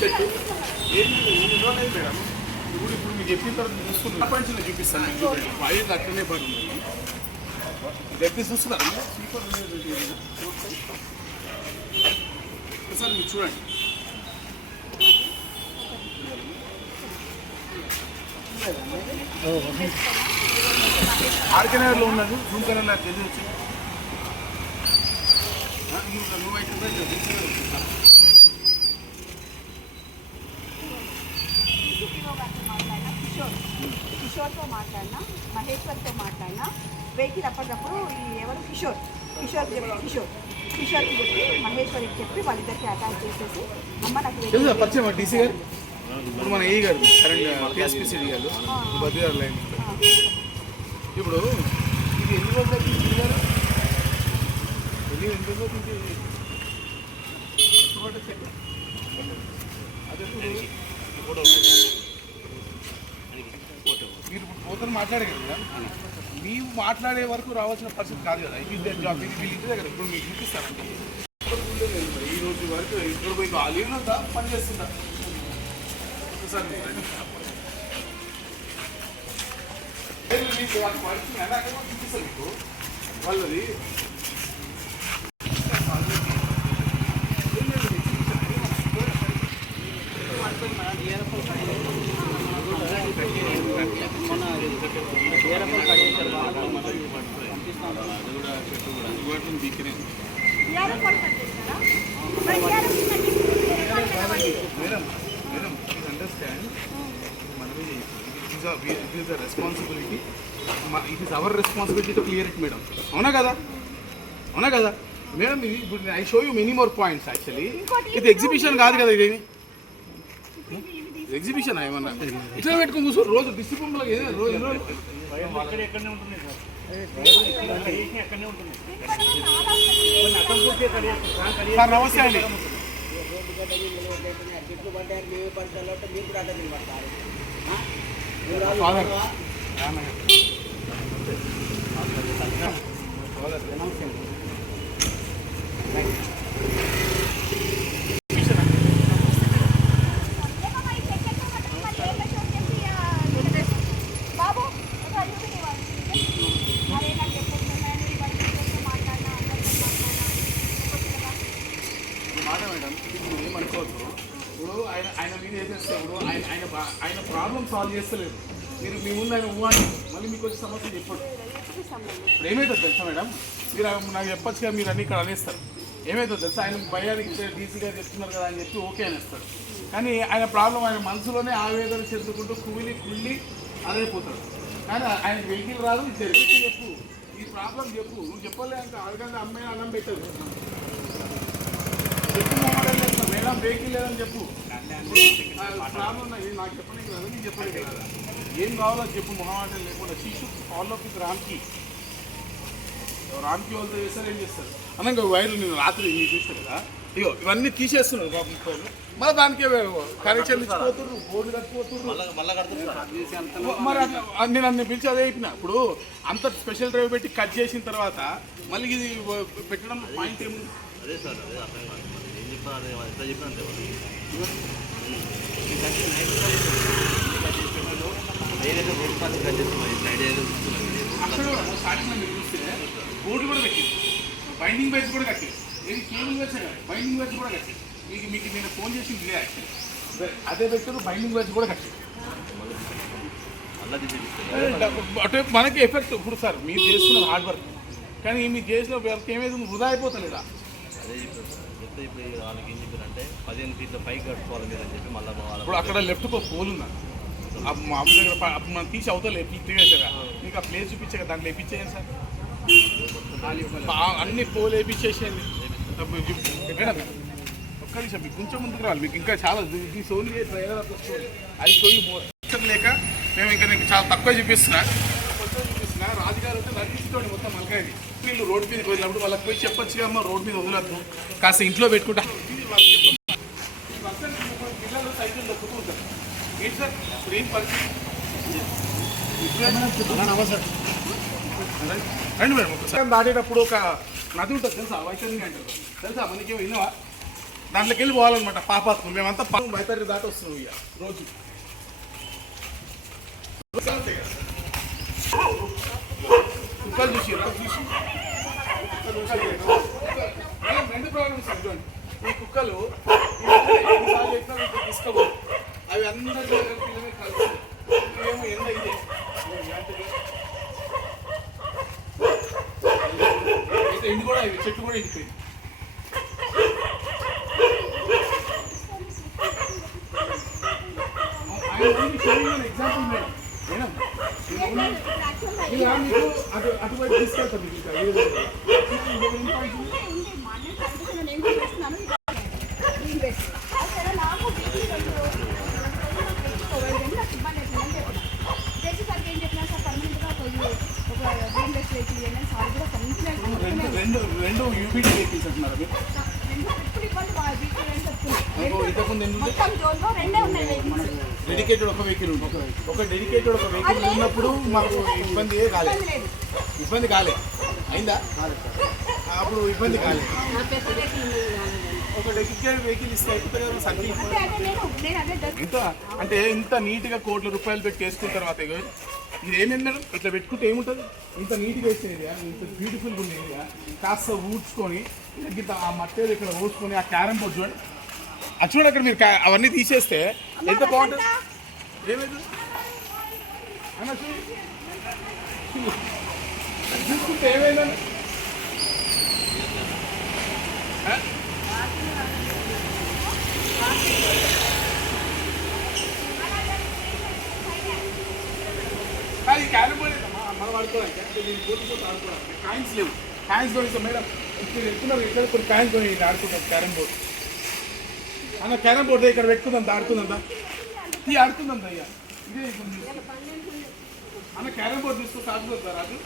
పెట్టు. ఏంటి ఎన్ని మేడం. ఇప్పుడు ఇప్పుడు మీకు చెప్పిన తర్వాత చూసుకుంటాను ప్రపంచంలో చూపిస్తాను మీకు చూడండి అట్లనే పడి ఉంది దగ్గర చూస్తున్నారు? సార్ మీరు చూడండి. ఆర్కే నగర్లో ఉన్నాను జూమ్ కనర్ నాకు తెలియచ్చు. నువ్వు అయితే సిపిఓ గారితో మాట్లాడినా కిషోర్ కిషోర్తో మాట్లాడినా మహేశ్వర్తో మాట్లాడినా వెహికల్ అప్పటికప్పుడు ఈ ఎవరు? కిషోర్. కిషోర్ చెప్పి కిషోర్. కిషోర్కి చెప్పి మహేశ్వరికి చెప్పి వాళ్ళిద్దరికి అటాచ్ చేసేసి అమ్మ నాకు వెహికల్ ఇప్పుడు మన ఏ గారు కరెంట్ టీఎస్పీసీ గారు ఈ బద్ది గారు లైన్ ఇప్పుడు ఇది ఎన్ని రోజులు గారు? ఎన్ని ఎన్ని రోజులు చెప్పు. అది. ఎప్పుడు? మీరు ఇప్పుడు పోతాను మాట్లాడే కదా మీరు మాట్లాడే వరకు రావాల్సిన పరిస్థితి కాదు కదా. ఇది ఇద్దరు జాబ్ ఇది వీళ్ళు ఇంటి దగ్గర ఇప్పుడు మీకు చూపిస్తారండి ఈ రోజు వరకు ఇక్కడ పోయి ఖాళీ పని చేస్తుందా ఒకసారి మీకు వాళ్ళు పరిస్థితి ఎలా చూపిస్తారు మీకు. వాళ్ళది టీఆర్ఎస్ వాళ్ళు కట్ చేస్తారా మరి టీఆర్ఎస్కి కట్ చేసి రికార్డ్ పెట్టమని. మేడం మేడం ప్లీజ్ అండర్స్టాండ్ మనమే it is it is the responsibility it is our responsibility to clear it madam అవునా కదా? అవునా కదా? మేడం ఇది ఇప్పుడు I show you many more points actually ఇది ఎగ్జిబిషన్ కాదు కదా ఇది? ఎగ్జిబిషన్ ఏమన్నా? ఇట్లా పెట్టుకుని కూర్చో రోజు డిసిప్లిన్లో రోజు సార్ ఉంటున్నాయి ఇక్కడ మన ఆలోచన కొన్ని అర్థం పూర్తి అక్కడ చేస్తారు సార్ అక్కడ సార్ నమస్తే అండి ఫాదర్ ఏమమ్మా ఈ చెట్టు ఎక్కడ పట్టుకుని మరి ఏం పెట్టావు చెప్పి, ఆ, బాబు ఒకసారి చూపించు వాళ్ళు. అరే నాకు చెప్పొచ్చున్నాయని వాళ్ళ టీచర్తో మాట్లాడినా అందరితో మాట్లాడినా చెప్పొచ్చుగా. ఈ మాట మేడం ఇప్పుడు ఏమనుకోవద్దు ఇప్పుడు ఆయన ఆయన మీద వేసేస్తే ఇప్పుడు ఆయన ఆయన ఆయన ప్రాబ్లం సాల్వ్ చేస్తలేదు. మీరు మీ ముందు ఆయన ఊహాని మళ్ళీ మీకు వచ్చే సమస్య చెప్పండి. ఇప్పుడు ఏమవుతుంది తెలుసా మేడం? మీరు నాకు చెప్పచ్చు కదా మీరు అన్ని ఇక్కడ అనేస్తారు. ఏమవుతుంది తెలుసా? ఆయన భయానికి డీసీ గారు చెప్తున్నారు కదా అని చెప్పి ఓకే అనేస్తారు. కానీ ఆయన ప్రాబ్లం ఆయన మనసులోనే ఆవేదన చెందుకుంటూ కుమిలి కుళ్ళి అదైపోతాడు కానీ ఆయన వెహికల్ రాదు ఇది చెప్పు. ఈ ప్రాబ్లం చెప్పు. నువ్వు చెప్పలే అంటే అడగండి అమ్మాయి అన్నం పెట్టారు మేడం వెహికల్ లేదని చెప్పు. నాకు చెప్పడానికి రాదు నీకు చెప్పడానికి రాదా. ఏం కావాలో చెప్పు మొహమాటం లేకుండా. శిశు ఫాలో విత్ రామ్కి. రామ్కి వాళ్ళతో చేస్తారు ఏం చేస్తారు? అన్న ఇంకా వైర్లు నేను రాత్రి మీరు చూసాను కదా. ఇగో ఇవన్నీ తీసేస్తున్నారు పాపం ఫోన్లు. మళ్ళీ దానికే కనెక్షన్ ఇచ్చిపోతున్నారు బోర్డు కట్టుకోతున్నారు మరి నేను అన్ని పిలిచి అదే అయిపోయినా ఇప్పుడు అంత స్పెషల్ డ్రైవ్ పెట్టి కట్ చేసిన తర్వాత మళ్ళీ ఇది పెట్టడం పాయింట్ ఏముంది? అదే సార్ అదే అర్థం కాదు. అదే ఎంత చెప్పినా అంతే రోడ్ కట్ సైడ్ ఏదో కూడా బోర్డు కూడా బైండింగ్ బ్యాచ్ కూడా కట్టింది ఇది కేబుల్ బ్యాచ్ బైండింగ్ బ్యాచ్ కూడా కట్టింది మీకు మీకు నేను ఫోన్ చేసింది ఇదే అదే పెట్టారు బైండింగ్ బ్యాచ్ కూడా కట్టింది అంటే మనకి ఎఫెక్ట్ ఇప్పుడు సార్ మీరు చేస్తున్న హార్డ్ వర్క్ కానీ మీరు చేసిన వర్క్ ఏమైంది వృధా అయిపోతలేదా? చెప్తే ఇప్పుడు వాళ్ళకి ఏం చెప్పారంటే పదిహేను ఫీట్ల పైకి కట్టుకోవాలి మీరు అని చెప్పి మళ్ళీ వాళ్ళ ఇప్పుడు అక్కడ లెఫ్ట్ ఒక పోల్ ఉందా. ఆ మా అమ్మ దగ్గర అప్పుడు మనం తీసి అవతల మీకు ఆ ప్లేస్ చూపించాక దాంట్లో వేపించేయండి సార్. అన్ని పోల్ వేపించేసేయండి ఒక్క నిమిషం మీకు కొంచెం ముందుకు రావాలి. మీకు ఇంకా చాలా ఈ సోని అది మోసం లేక మేము ఇంకా నీకు చాలా తక్కువ చూపిస్తున్నా. కొంచెం చూపిస్తున్నా రాజుగారు అయితే నడిపిస్తోండి మొత్తం మలకాయది వీళ్ళు రోడ్డు మీదకి వెళ్ళినప్పుడు వాళ్ళకి పోయి చెప్పొచ్చు అమ్మ రోడ్డు మీద వదలద్దు. కాస్త ఇంట్లో పెట్టుకుంటా. పిల్లలు సైకిల్ ఏంటి సార్. ఇప్పుడు ఏం పరిస్థితి రండి మేడం ఒకసారి దాటేటప్పుడు ఒక నది ఉంటుంది తెలుసా? వైతరణి అంటారు. తెలుసా? మనకి విన్నావా? దాంట్లోకి వెళ్ళి పోవాలన్నమాట పాపాత్మ మేమంతా పాపం బయట దాటి వస్తున్నాం ఇక రోజు. కుక్కలు చూసి చూసి రెండు ప్రాబ్లమ్స్ చూడండి ఈ కుక్కలు తీసుకోబోదు అవి అందరూ పిల్లలే కలిసి ఏమో ఎండ ఇదే అయితే కూడా చెట్టు కూడా ఎండిపోయింది. రెండు రెండు రెండు యూబీడీ ఇంతకుముందు మొత్తం జోన్లో రెండే ఉన్నాయి డెడికేటెడ్ ఒక వెహికల్ ఉంది. ఒక డెడికేటెడ్ ఒక వెహికల్ ఉన్నప్పుడు మాకు ఇబ్బంది ఏ కాలేదు. ఇబ్బంది కాలే అయిందా? అప్పుడు ఇబ్బంది కాలే ఒక డెడికేటెడ్ వెహికల్ ఇస్తే డ్రెస్ ఇంత అంటే ఇంత నీట్గా కోట్ల రూపాయలు పెట్టి వేసుకున్న తర్వాత ఇది మేడం? ఇట్లా పెట్టుకుంటే ఏముంటుంది? ఇంత నీట్గా వేసిన ఏరియా ఇంత బ్యూటిఫుల్గా ఉన్న ఏరియా కాస్త ఊడ్చుకొని ఇంత ఆ మట్టేది ఇక్కడ ఊడ్చుకొని ఆ క్యారమ్ బోర్డ్ చూడండి. అది చూడండి అక్కడ మీరు అవన్నీ తీసేస్తే ఎంత బాగుంటుంది? ఏమైంది అన్న చూడు. చూసుకుంటే ఏమైందండి ఆ? అది క్యారమ్ బోర్డ్ ఏంటమ్మా? మనం ఆడుకోవాలంటే అంటే దీన్ని పోటీతో ఆడుకోవాలి కాయిన్స్ లేవు కాయిన్స్ కొనిస్తాం మేడం ఇక్కడ ఎక్కువ ఇక్కడ కొన్ని కాయిన్స్ కొని ఇక్కడ ఆడుకుంటాం క్యారమ్ బోర్డ్ అన్న క్యారమ్ బోర్డ్ ఇక్కడ పెట్టుకుందాం ఆడుకుందా ఇది ఆడుకుందాం అయ్యా ఇదే ఇది. అన్న క్యారమ్ బోర్డ్ తీసుకో కాదు రాజు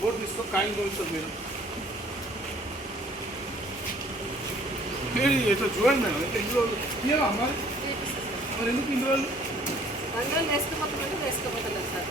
బోర్డు తీసుకో కాయిన్ కొనిస్తుంది మీరు. ఏయ్, ఇట్లా చూడండి మేడం ఇట్లా ఇన్ని రోజులు. ఇయ్యవా అమ్మ? మరి ఎందుకు ఇన్ని రోజులు? రంగులు వేసుకోపోతున్నట్టు వేసుకోపోతున్నారు సార్.